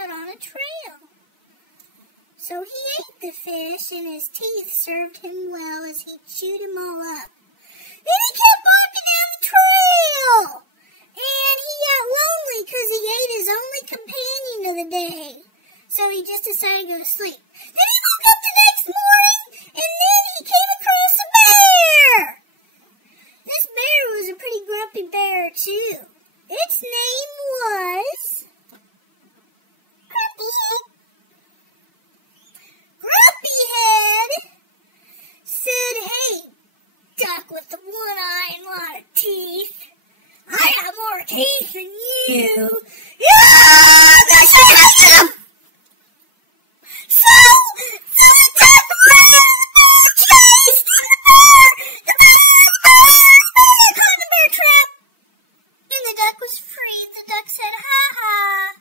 out on a trail. So he ate the fish, and his teeth served him well as he chewed them all up. Then he kept walking down the trail, and he got lonely because he ate his only companion of the day. So he just decided to go to sleep. Then he woke up the next morning, and then he came across a bear. This bear was a pretty grumpy bear, too. Its name was Grumpyhead. Grumpyhead said, "Hey, duck with the one eye and a lot of teeth, I got more teeth than you. Yeah, that's it. So the duck chased the bear. The bear caught in the bear trap, and the duck was free. The duck said, ha ha.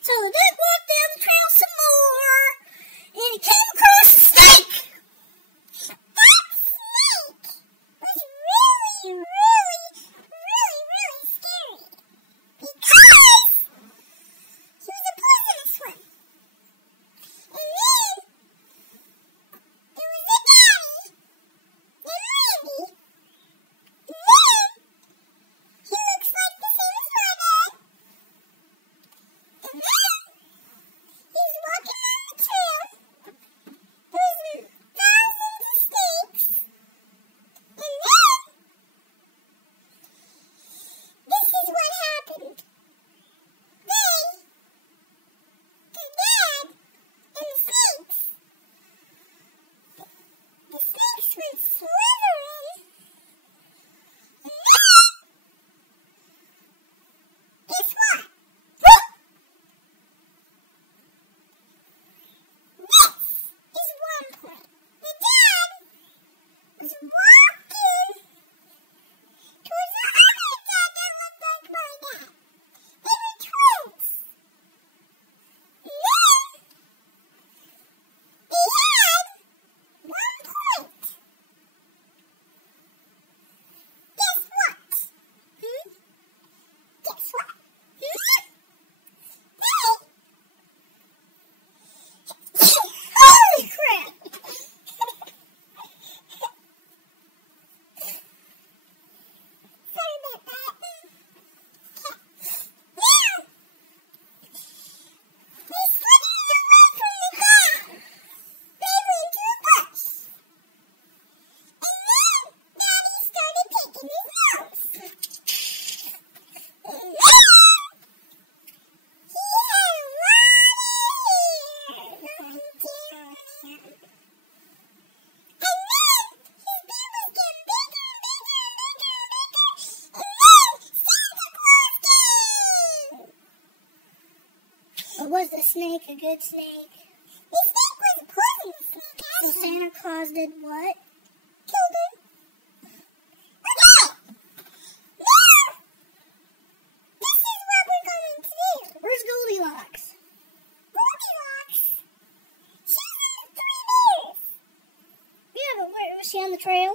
So the duck walked down the trail some more, and he came across a snake. That snake was really, really, really, really scary, because he was a poisonous one. And then there was a daddy named Randy. And then he looks like the same as my dad. And then he was walking down the trail. There was thousands of snakes. And then this is what happened. The dad and the snakes went slithering. And then, guess what? This is one point. The dad was walking towards the other dad that looked like my dad. They were twins. And then they had 1 point. Guess what? Guess what? Holy crap! Sorry about that. Now, they slithered away from the ground. They went to a bush. And then Daddy started picking his nose. And then he had a lot of hair going down him. And then his beard was getting bigger and bigger and bigger and bigger. And then Santa Claus came. But was the snake a good snake? The snake was a poisonous snake. So Santa Claus did what? Killed him. Okay. Now, this is what we're going to do. Where's Goldilocks? Goldilocks? She's in 3 bears. Yeah, but where was she on the trail?